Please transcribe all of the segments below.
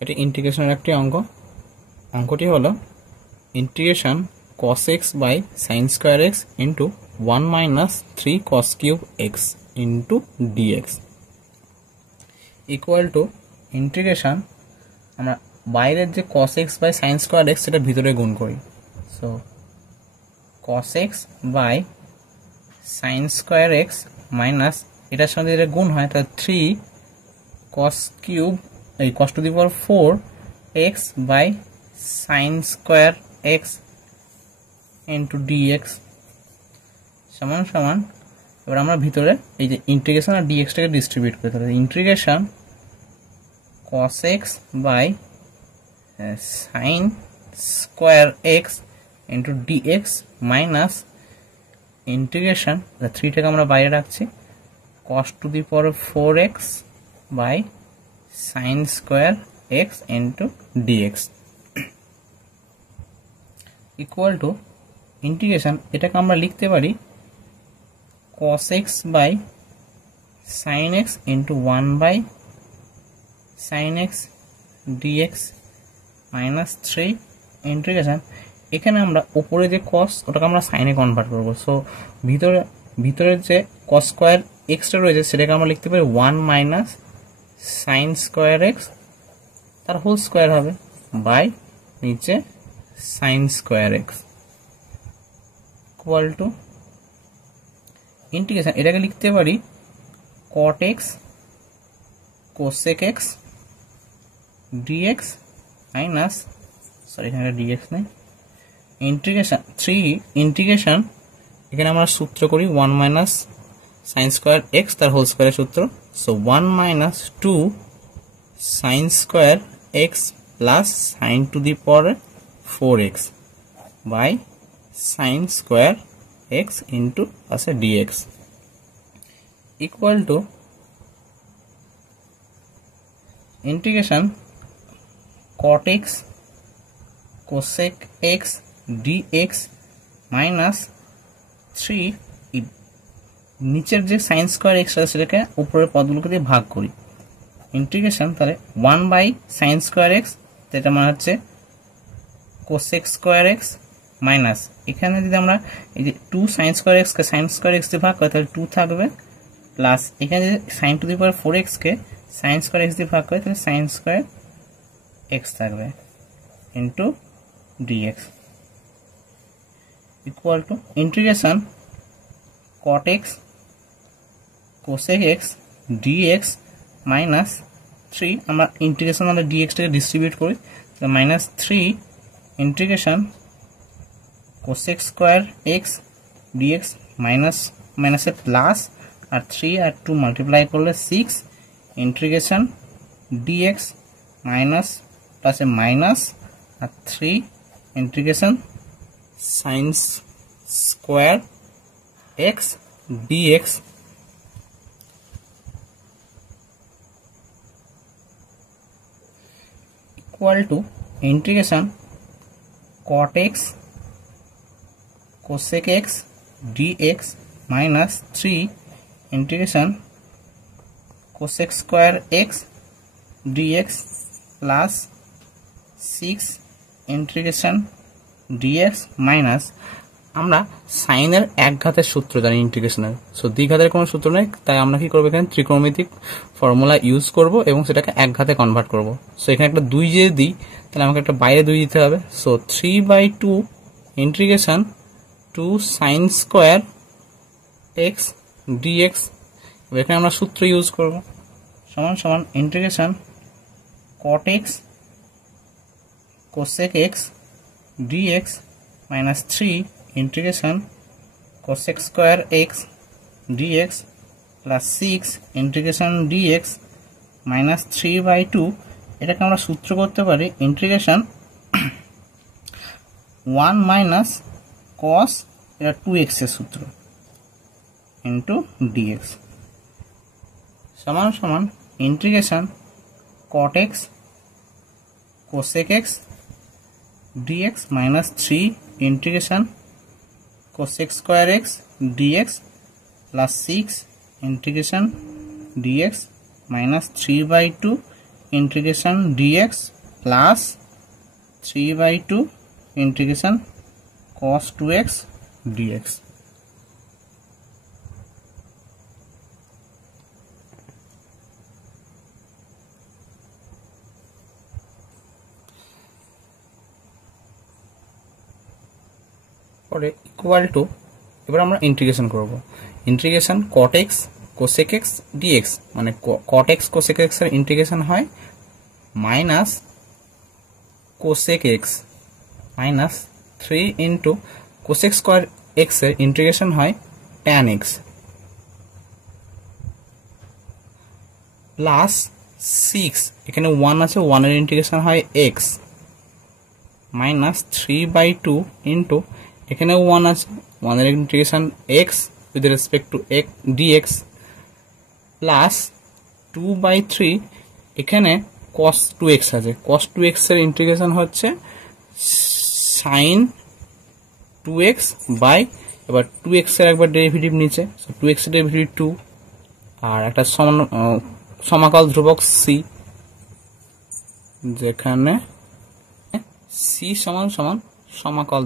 এটি ইন্টিগ্রেশনের একটি অঙ্কটি হলো integration cos x by sin square x into 1 minus 3 cos cube x into dx equal to integration আমরা বাইরের যে cos x by sin square x সেটা ভিতরে গুণ করি। So cos x by sin square x minus এটার সঙ্গে এটা গুণ হয় তাহলে 3 cos কিউব এই cos to the power 4 x by sin square x into dx সমান সমান এবার আমরা ভিতরে এই যে ইন্টিগ্রেশন আর dx টাকে ডিস্ট্রিবিউট করি তাহলে integration cos x by sin square x into dx minus integration 3 টাকে আমরা বাইরে রাখছি cos to the power 4x by sin square x into dx equal to integration এটাকে আমরা লিখতে পারি cos x by sin x into 1 by sin x dx minus 3 integration এখানে আমরা উপরে যে cos ওটাকে আমরা সাইনে কনভার্ট করব। সো ভিতরে যে cos স্কয়ার x টা রয়েছে সেটাকে আমরা লিখতে পারি 1 মাইনাস sin স্কয়ার x তার হোল স্কয়ার হবে বাই নিচে sin square x equal to integration এটাকে লিখতে পারি cot x cosec x dx minus এখানে dx নেই ইন্টিগ্রেশন এখানে আমরা সূত্র করি 1 মাইনাস sin স্কয়ার x তার হোল স্কয়ারের সূত্র। So 1 minus 2 sin square x plus sin to the power 4x by sin square x into আছে dx equal to integration cot x cosec x dx minus 3 নিচের যে sin square x আছে সেটাকে উপরের পদগুলোকে দিয়ে ভাগ করি ইন্টিগ্রেশন তাহলে 1 বাই sin স্কয়ার x যেটা মানে হচ্ছে cosec স্কয়ার x মাইনাস এখানে যদি আমরা এই যে 2 sin স্কয়ার x কে sin স্কয়ার x দিয়ে ভাগ করি তাহলে 2 থাকবে প্লাস এখানে যে sin to the power 4x কে sin স্কয়ার x দিয়ে ভাগ করি তাহলে sin স্কয়ার x থাকবে into dx equal to integration cot x cosec x dx minus 3 আমরা ইন্টিগ্রেশন আমরা dx টাকে ডিস্ট্রিবিউট করি তাহলে minus 3 integration cosec square x dx মাইনাসে প্লাস আর 3 আর 2 মাল্টিপ্লাই করলে 6 ইন্টিগ্রেশন dx মাইনাস প্লাসে মাইনাস আর 3 integration sin square x dx equal to integration cot x cosec x dx minus 3 integration cosec square x dx plus 6 integration dx minus আমরা সাইনের একঘাতের সূত্র জানি ইন্টিগ্রেশনের। সো দ্বিঘাতের কোনো সূত্র নেই, তাই আমরা কি করব এখানে ত্রিকোণমিতিক ফর্মুলা ইউজ করব এবং সেটাকে একঘাতে কনভার্ট করব। সো এখানে একটা 2 যদি দিই তাহলে আমাকে একটা বাইরে 2 দিতে হবে। So 3/2 integration 2 sin square x dx, এখানে আমরা সূত্র ইউজ করব সমান সমান integration cot x cosec x dx minus 3 integration cosec square x dx plus 6 integration dx minus 3/2 এটাকে আমরা সূত্র করতে পারি ইন্টিগ্রেশন 1 minus cos এটা 2x এর সূত্র into dx সমান সমান integration cot x cosec x dx minus 3 integration cosec square x dx plus 6 integration dx minus 3/2 integration dx plus 3/2 integration cos 2x dx। পরে ইকুয়াল টু, এবার আমরা integration করব। Integration cot x cosec x dx, মানে cot x cosec x এর integration হয় minus cosec x minus 3 into cosec square x এর integration হয় tan x plus 6, এখানে 1 আছে, 1 এর ইন্টিগ্রেশন হয় x মাইনাস 3/2 ইন্টু এখানে 1 আছে, 1 এর integration x with respect to x dx plus 2/3, এখানে cos 2x আছে, cos 2x এর ইন্টিগ্রেশন হচ্ছে sin 2x বাই, এবার 2x এর একবার ডেরিভেটিভ নিচে, 2x এর ডেরিভেটিভ 2 আর একটা সমাকল ধ্রুবক c, যেখানে c সমান সমান সমাকল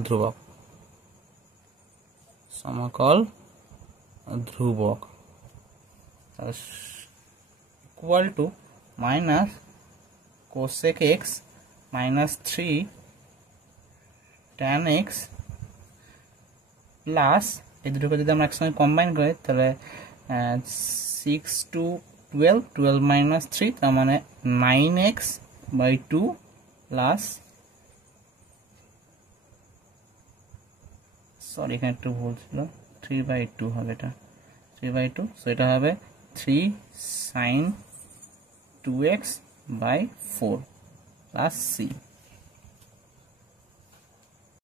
ধ্রুবক equal to minus cosec x minus 3 tan x plus এই দুটোকে যদি আমরা একসঙ্গে কম্বাইন করি তাহলে 6 to 12 মাইনাস 3, তার মানে 9x/2 প্লাস, সরি এখানে একটু ভুল ছিল, 3/2 হবে, এটা 3/2, সো এটা হবে 3 sin 2x/4 প্লাস c।